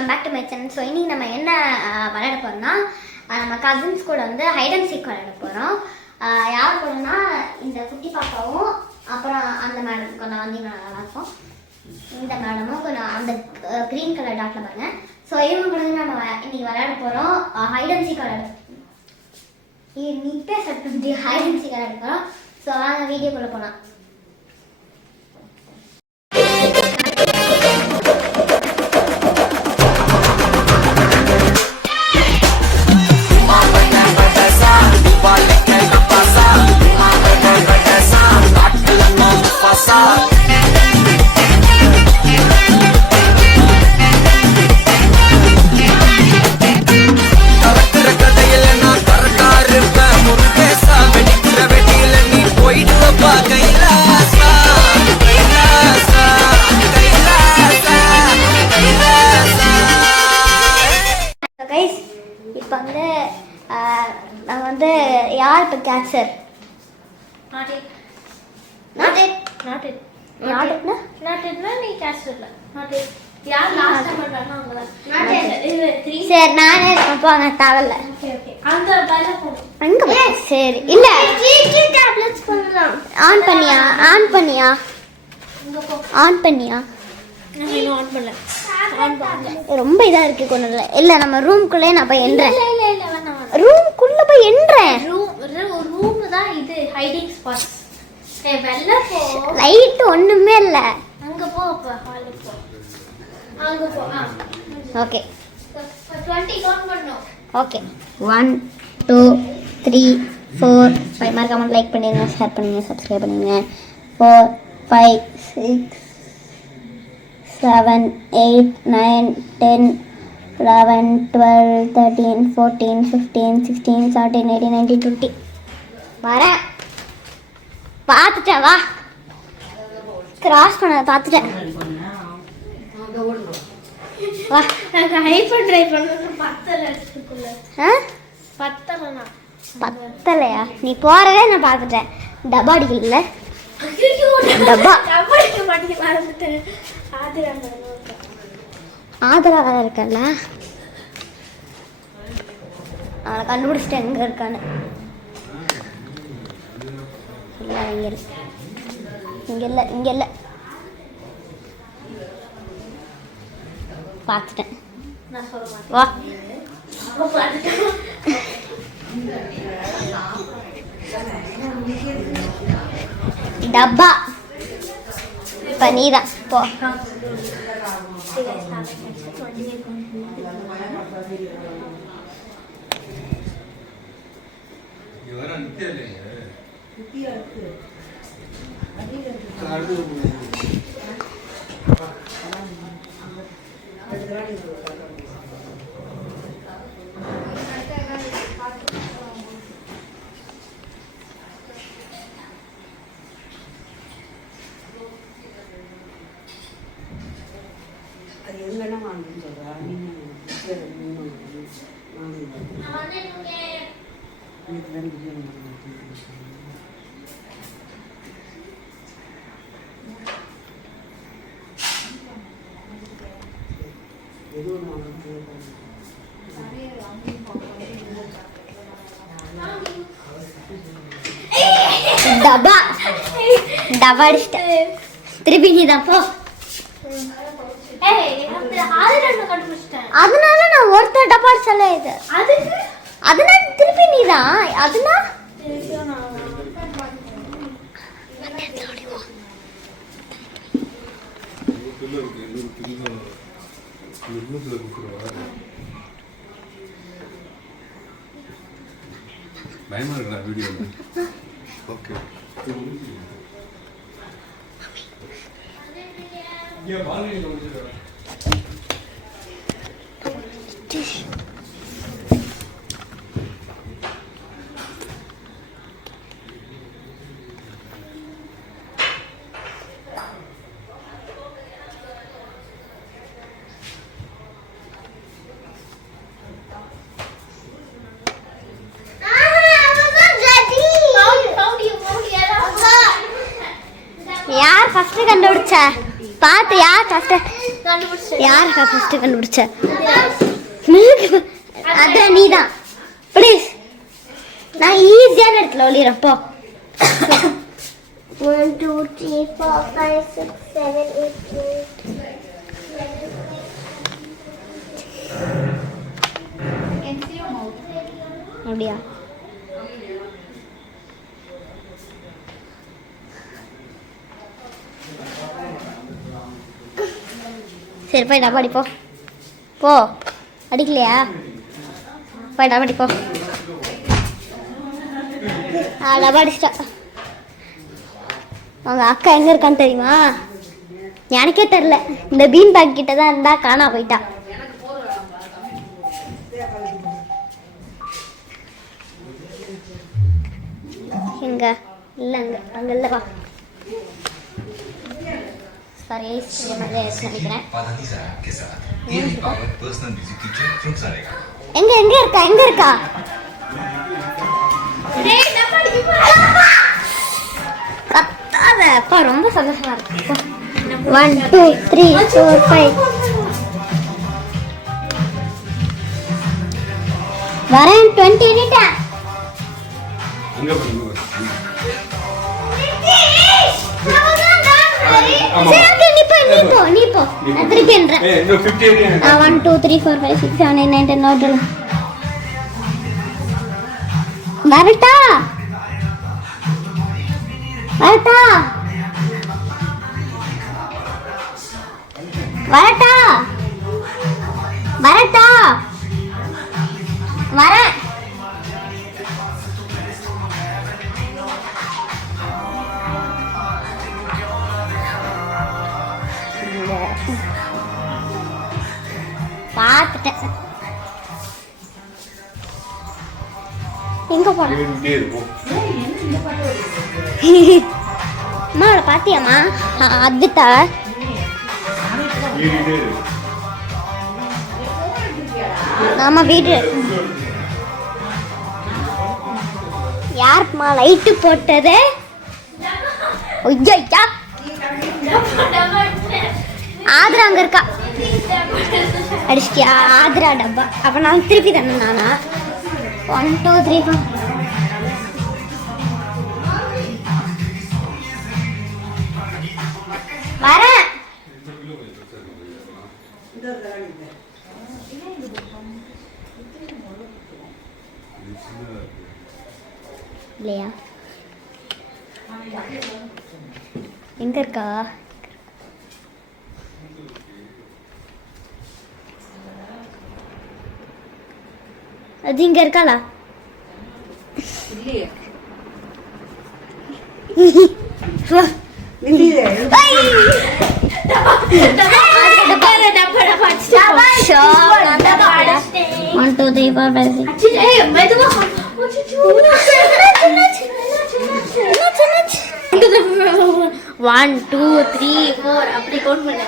Welcome back to my channel. So இன்னைக்கு நம்ம என்ன விளையாட போகிறோம்னா, நம்ம கசின்ஸ் கூட வந்து ஹைட் அண்ட் சீக் விளையாட போகிறோம். யார் கூடனா இந்த குட்டி பாப்பாவும் அப்புறம் அந்த மேடம் கொஞ்சம் வந்து நல்லாயிருக்கும். இந்த மேடமும் கொஞ்சம் அந்த க்ரீன் கலர் டாட்டில் பாருங்க. ஸோ இவங்க கூட நம்ம இன்னைக்கு விளையாட போகிறோம். ஹைட் அண்ட் சீக் விளையாட நீட்டாக செட் பண்ணி ஹைட் அண்ட் சீக் விளையாட போகிறோம். ஸோ வாங்க வீடியோக்குள்ளே போகலாம். இப்போ வந்து நான் வந்து யார் இப்போ கேட்சர்? நீ கேட்சர்ல யார் லாஸ்ட் டைம் பண்றானோ அவங்க தான். சரி நானே இருக்கேன், போங்க தவல்ல. அந்த பைல போ. அங்க போ. சரி இல்ல ஜிடி டேப்லெட்ஸ் பண்ணலாம். ஆன் பண்ணியா இங்க போ. ஆன் பண்ணியா? நான் இன்னும் ஆன் பண்ணல. ஆன் பண்ணல. ரொம்ப இதா இருக்கு கொண்டல. இல்ல நம்ம ரூம்க்குள்ளே நான் போய் என்றேன். இல்ல வேணாம். ரூம்க்குள்ள போய் என்றேன். ரூம் தான் இது ஹைடிங் ஸ்பாட். வெல்ல போ. லைட் ஒண்ணுமே இல்ல. அங்க போ அப்ப ஹாலுக்கு போ. அங்க போ. ஓகே 20 கவுண்ட் பண்ணனும். ஓகே 1 2 3 4 5 மறக்காம லைக் பண்ணுங்க, ஷேர் பண்ணுங்க, சப்ஸ்கிரைப் பண்ணுங்க. 4 5 6 7 8 9 10 11 12 13 14 15 16 17 18 19 20 வர பார்த்துட்டேன். வா கிராஸ் பண்ண பார்த்துட்டேன். வா நான் ஹைப்பர் ட்ரை பண்ணனும். பத்தலையா? நீ போறதே நான் பார்த்துட்டேன். டப்பா அடிக்கல. டப்பா கபடிக்கு மாட்டி மறந்துட்டேன். ஆதரவா இருக்கல. அவனை கண்டுபிடிச்சிட்டேன் எங்க இருக்கான்னு. இல்லை இங்க இல்லை பார்த்துட்டேன். நான் சொல்ல மாட்டேன். வா டப்பா இப்ப நீதான் போ. டப்பா அடிச்சிட்டேன். திருப்பி நீதான் போ. அதனால நான் ஒருத்தர் டப்பா சொல்ல இது அதனால திருப்பி நீதான். அதுனா பயமா இருக்கா வீடியோ? ஓகே யார் ஃபர்ஸ்ட் கண்டுபிடிச்சா? பார்த்து யார் ஃபர்ஸ்ட் கண்டுபிடிச்சிட்டேன். யார் ஃபர்ஸ்ட் கண்டுபிடிச்ச? அதான் நீதான். ப்ளீஸ் நான் ஈஸியான இடத்துல ஒளிறப்போ. 1 2 3 4 5 6 7 8 அப்படியா? சரி போய் டப்பா அடிப்போ. போ. அடிக்கலையா? போய் டப்பா அடிப்போ. டப்பா அடிச்சிட்டா. அவங்க அக்கா எங்க இருக்கான்னு தெரியுமா? எனக்கே தெரில. இந்த பீன் பேக் கிட்ட தான் இருந்தா காணா போயிட்டா. எங்க இல்ல அங்க இல்ல. வா சாரி நினைக்கிறேன். எங்க எங்க இருக்கா எங்க இருக்கா? கத்தாத அப்பா, ரொம்ப சந்தோஷமா இருக்கு. 1 2 3 4 5 வரேன். 20 எண்ணிட்டேன். அங்க போங்க. சரி ஓகே, நீ போ. நான் திருப்பி என்றேன். இன்னும் 50 1 2 3 4 5 6 7 8 9 10 11 வரட்டா வரட்டா வரட்டா வரட்டா வர. பார்த்துட்டேன். எங்க போன? ஏறிட்டே இருக்கும். அம்மா அவளை பாத்தியாம்மா? அதுட்டா ஏறிட்டே இருக்கு. ஆமா வீடு. யாருக்குமா லைட்டு போட்டது? ஐயா ஆதிரா அங்க இருக்கா. அடிச்சிட்டியா? ஆதிரா டப்பா. அப்ப நான் திருப்பி தானே நானா? 1 2 3 4 வரேன். இல்லையா? எங்க இருக்கா? அது இங்க இருக்காளா? இல்லையே. One, two, three, four, five, six. One, two, three, four. அப்படி கவுண்ட் பண்ணு.